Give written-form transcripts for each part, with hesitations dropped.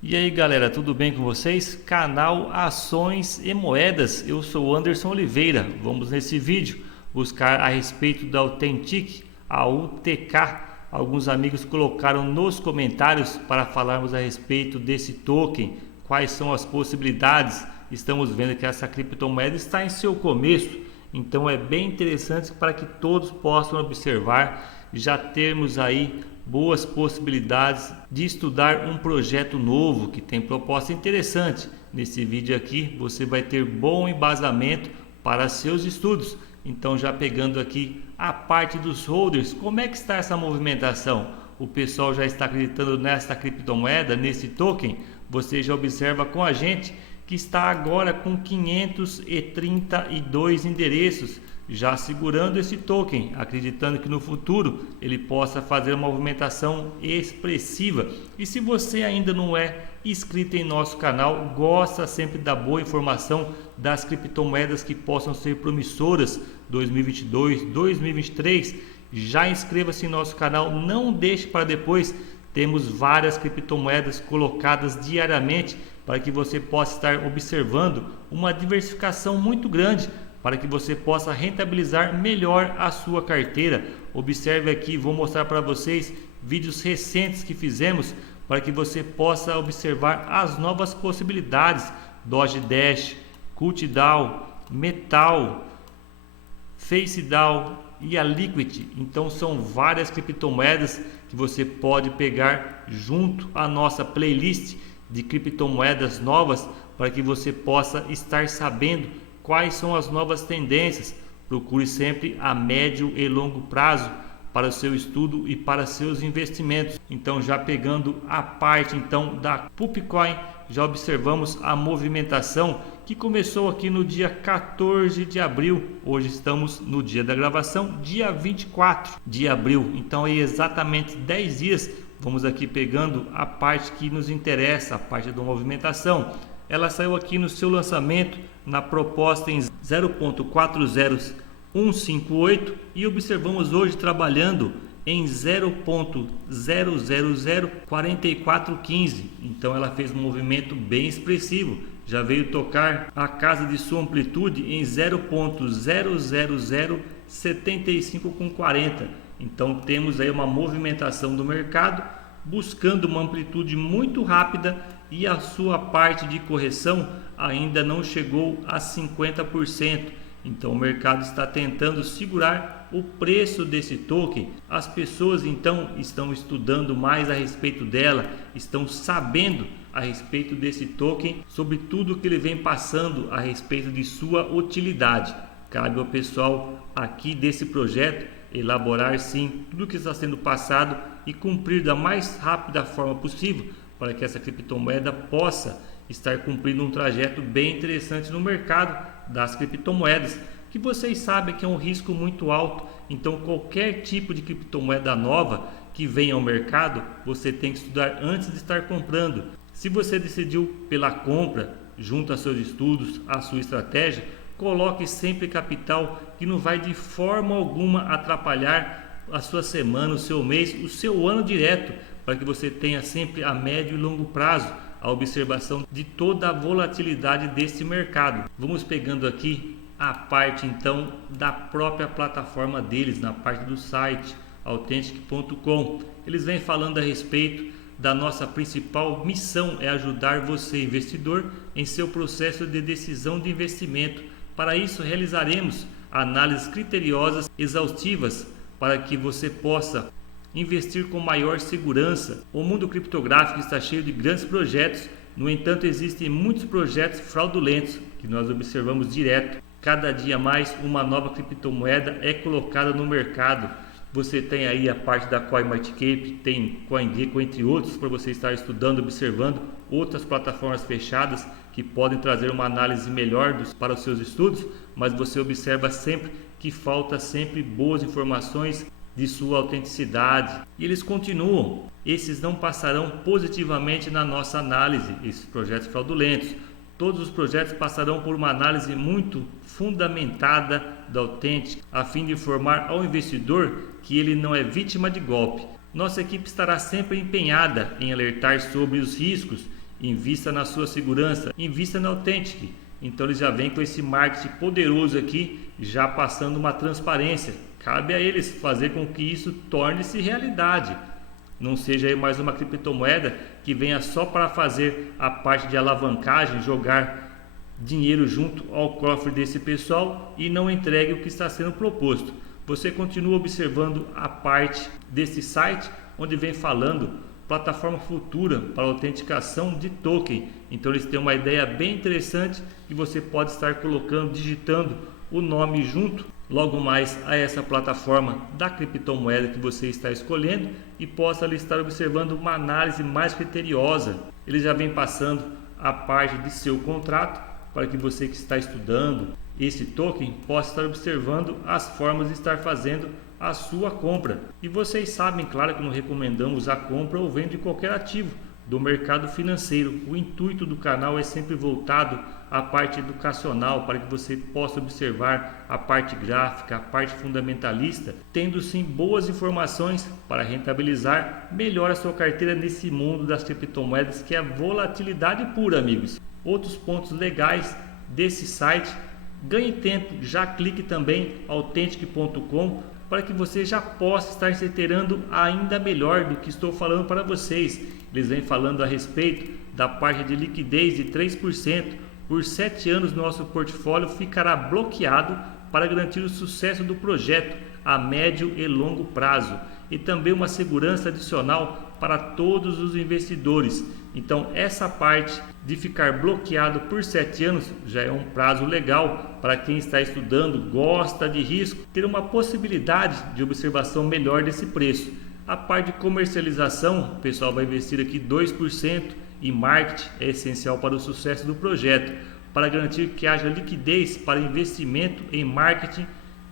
E aí galera, tudo bem com vocês? Canal Ações e Moedas, eu sou o Anderson Oliveira. Vamos nesse vídeo buscar a respeito da Authentic, a UTK. Alguns amigos colocaram nos comentários para falarmos a respeito desse token, quais são as possibilidades. Estamos vendo que essa criptomoeda está em seu começo, então é bem interessante para que todos possam observar, já termos aí boas possibilidades de estudar um projeto novo que tem proposta interessante. Nesse vídeo aqui você vai ter bom embasamento para seus estudos. Então, já pegando aqui a parte dos holders, como é que está essa movimentação? O pessoal já está acreditando nesta criptomoeda, nesse token? Você já observa com a gente que está agora com 532 endereços, já segurando esse token, acreditando que no futuro ele possa fazer uma movimentação expressiva. E se você ainda não é inscrito em nosso canal, gosta sempre da boa informação das criptomoedas que possam ser promissoras 2022, 2023, já inscreva-se em nosso canal, não deixe para depois. Temos várias criptomoedas colocadas diariamente para que você possa estar observando uma diversificação muito grande, para que você possa rentabilizar melhor a sua carteira. Observe aqui, vou mostrar para vocês vídeos recentes que fizemos para que você possa observar as novas possibilidades: Doge Dash, CultDAO, Metal, FaceDAO e a Liquid. Então são várias criptomoedas que você pode pegar junto à nossa playlist de criptomoedas novas, para que você possa estar sabendo quais são as novas tendências. Procure sempre a médio e longo prazo para o seu estudo e para seus investimentos. Então, já pegando a parte então da Pupcoin, já observamos a movimentação que começou aqui no dia 14 de abril. Hoje estamos no dia da gravação, dia 24 de abril. Então, aí exatamente 10 dias. Vamos aqui pegando a parte que nos interessa, a parte da movimentação. Ela saiu aqui no seu lançamento na proposta em 0.40158 e observamos hoje trabalhando em 0.0004415. Então ela fez um movimento bem expressivo, já veio tocar a casa de sua amplitude em 0.00075,40. Então temos aí uma movimentação do mercado buscando uma amplitude muito rápida, e a sua parte de correção ainda não chegou a 50%. Então o mercado está tentando segurar o preço desse token. As pessoas então estão estudando mais a respeito dela, estão sabendo a respeito desse token, sobre tudo que ele vem passando a respeito de sua utilidade. Cabe ao pessoal aqui desse projeto elaborar sim tudo que está sendo passado e cumprir da mais rápida forma possível, para que essa criptomoeda possa estar cumprindo um trajeto bem interessante no mercado das criptomoedas, que vocês sabem que é um risco muito alto. Então qualquer tipo de criptomoeda nova que venha ao mercado, você tem que estudar antes de estar comprando. Se você decidiu pela compra, junto a seus estudos, a sua estratégia, coloque sempre capital que não vai de forma alguma atrapalhar a sua semana, o seu mês, o seu ano direto, para que você tenha sempre a médio e longo prazo a observação de toda a volatilidade desse mercado. Vamos pegando aqui a parte então da própria plataforma deles, na parte do site authentic.com. Eles vêm falando a respeito da nossa principal missão, é ajudar você, investidor, em seu processo de decisão de investimento. Para isso realizaremos análises criteriosas exaustivas para que você possa investir com maior segurança. O mundo criptográfico está cheio de grandes projetos, no entanto existem muitos projetos fraudulentos que nós observamos direto. Cada dia mais uma nova criptomoeda é colocada no mercado. Você tem aí a parte da CoinMarketCap, tem CoinGecko, entre outros, para você estar estudando, observando outras plataformas fechadas que podem trazer uma análise melhor para os seus estudos, mas você observa sempre que falta sempre boas informações de sua autenticidade. E eles continuam: esses não passarão positivamente na nossa análise, esses projetos fraudulentos. Todos os projetos passarão por uma análise muito fundamentada da Authentic, a fim de informar ao investidor que ele não é vítima de golpe. Nossa equipe estará sempre empenhada em alertar sobre os riscos invista na sua segurança, invista na Authentic. Então eles já vêm com esse marketing poderoso aqui, já passando uma transparência. Cabe a eles fazer com que isso torne-se realidade. Não seja aí mais uma criptomoeda que venha só para fazer a parte de alavancagem, jogar dinheiro junto ao cofre desse pessoal e não entregue o que está sendo proposto. Você continua observando a parte desse site onde vem falando plataforma futura para autenticação de token. Então eles têm uma ideia bem interessante que você pode estar colocando, digitando o nome junto logo mais a essa plataforma da criptomoeda que você está escolhendo e possa ali estar observando uma análise mais criteriosa. Eles já vem passando a parte de seu contrato para que você que está estudando esse token possa estar observando as formas de estar fazendo a sua compra. E vocês sabem, claro, que não recomendamos a compra ou venda de qualquer ativo do mercado financeiro. O intuito do canal é sempre voltado à parte educacional, para que você possa observar a parte gráfica, a parte fundamentalista, tendo sim boas informações para rentabilizar melhor a sua carteira nesse mundo das criptomoedas, que é a volatilidade pura, amigos. Outros pontos legais desse site: ganhe tempo, já clique também authentic.com para que você já possa estar se inteirando ainda melhor do que estou falando para vocês. Eles vêm falando a respeito da parte de liquidez de 3%. Por 7 anos nosso portfólio ficará bloqueado para garantir o sucesso do projeto a médio e longo prazo, e também uma segurança adicional para todos os investidores. Então essa parte de ficar bloqueado por 7 anos já é um prazo legal para quem está estudando, gosta de risco, ter uma possibilidade de observação melhor desse preço. A parte de comercialização, o pessoal vai investir aqui 2%, e marketing é essencial para o sucesso do projeto, para garantir que haja liquidez para investimento em marketing,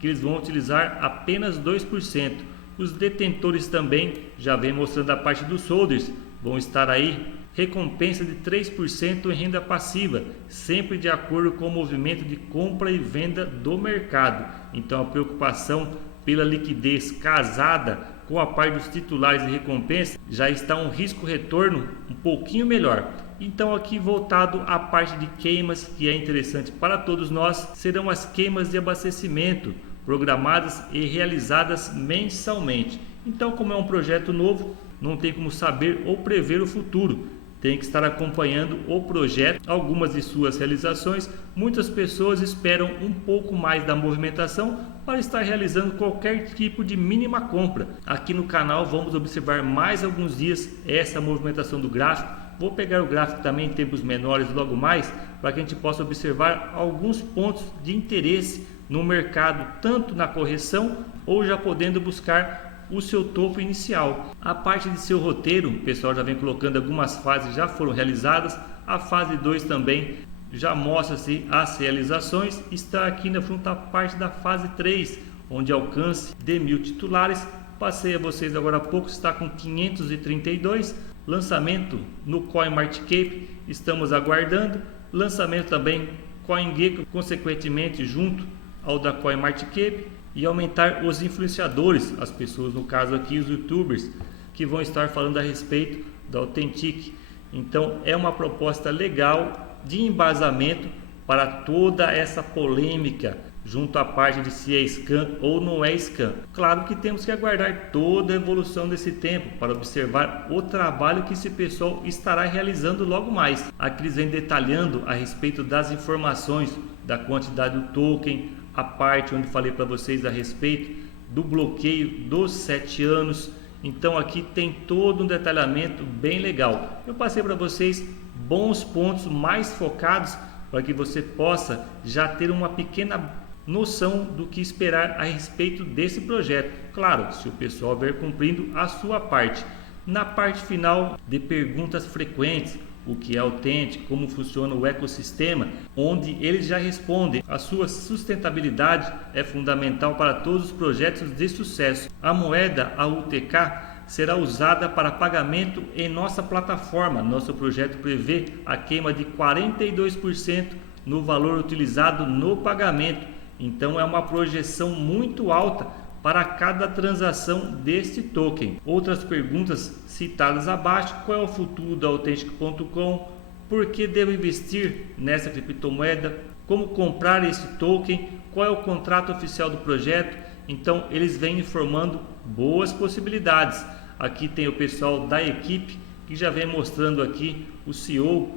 que eles vão utilizar apenas 2%. Os detentores também já vem mostrando a parte dos holders, vão estar aí recompensa de 3% em renda passiva, sempre de acordo com o movimento de compra e venda do mercado. Então a preocupação pela liquidez casada com a parte dos titulares e recompensa já está um risco-retorno um pouquinho melhor. Então aqui voltado à parte de queimas, que é interessante para todos nós, serão as queimas de abastecimento programadas e realizadas mensalmente. Então, como é um projeto novo, não tem como saber ou prever o futuro. Tem que estar acompanhando o projeto, algumas de suas realizações. Muitas pessoas esperam um pouco mais da movimentação para estar realizando qualquer tipo de mínima compra. Aqui no canal vamos observar mais alguns dias essa movimentação do gráfico. Vou pegar o gráfico também em tempos menores logo mais, para que a gente possa observar alguns pontos de interesse no mercado, tanto na correção ou já podendo buscar o seu topo inicial. A parte de seu roteiro, o pessoal já vem colocando, algumas fases já foram realizadas. A fase 2 também já mostra-se as realizações. Está aqui na frente a parte da fase 3, onde alcance de 1000 titulares. Passei a vocês agora há pouco, está com 532. Lançamento no CoinMarketCap, estamos aguardando. Lançamento também CoinGecko, consequentemente junto ao da CoinMarketCap, e aumentar os influenciadores, as pessoas, no caso aqui os youtubers, que vão estar falando a respeito da Authentic. Então é uma proposta legal de embasamento para toda essa polêmica junto à parte de se é scam ou não é scam. Claro que temos que aguardar toda a evolução desse tempo para observar o trabalho que esse pessoal estará realizando logo mais. Aqui eles vêm detalhando a respeito das informações da quantidade do token, a parte onde falei para vocês a respeito do bloqueio dos 7 anos. Então aqui tem todo um detalhamento bem legal. Eu passei para vocês bons pontos mais focados para que você possa já ter uma pequena noção do que esperar a respeito desse projeto. Claro, se o pessoal vier cumprindo a sua parte. Na parte final de perguntas frequentes, o que é autêntico, como funciona o ecossistema, onde eles já respondem. A sua sustentabilidade é fundamental para todos os projetos de sucesso. A moeda, a UTK, será usada para pagamento em nossa plataforma. Nosso projeto prevê a queima de 42% no valor utilizado no pagamento. Então é uma projeção muito alta para cada transação deste token. Outras perguntas citadas abaixo: qual é o futuro da Authentic.com? Por que devo investir nessa criptomoeda? Como comprar esse token? Qual é o contrato oficial do projeto? Então eles vêm informando boas possibilidades. Aqui tem o pessoal da equipe que já vem mostrando aqui o CEO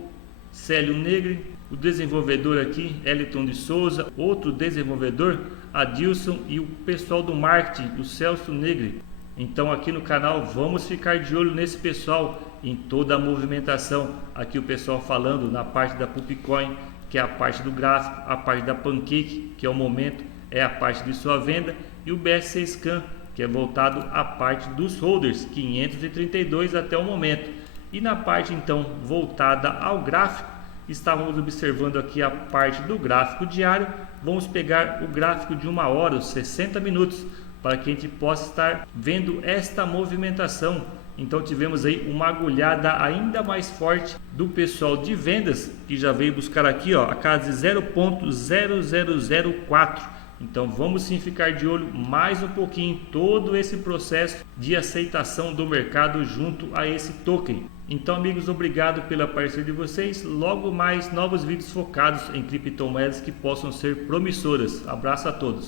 Célio Negri, o desenvolvedor aqui Eliton de Souza, outro desenvolvedor Adilson e o pessoal do marketing, o Celso Negri. Então aqui no canal vamos ficar de olho nesse pessoal em toda a movimentação. Aqui o pessoal falando na parte da Pupcoin, que é a parte do gráfico, a parte da Pancake, que é o momento, é a parte de sua venda, e o BSC Scan, que é voltado à parte dos holders, 532 até o momento. E na parte então voltada ao gráfico, estávamos observando aqui a parte do gráfico diário. Vamos pegar o gráfico de 1 hora, os 60 minutos, para que a gente possa estar vendo esta movimentação. Então tivemos aí uma agulhada ainda mais forte do pessoal de vendas, que já veio buscar aqui a casa de 0.0004. Então vamos sim ficar de olho mais um pouquinho todo esse processo de aceitação do mercado junto a esse token. Então, amigos, obrigado pela parceria de vocês. Logo mais novos vídeos focados em criptomoedas que possam ser promissoras. Abraço a todos.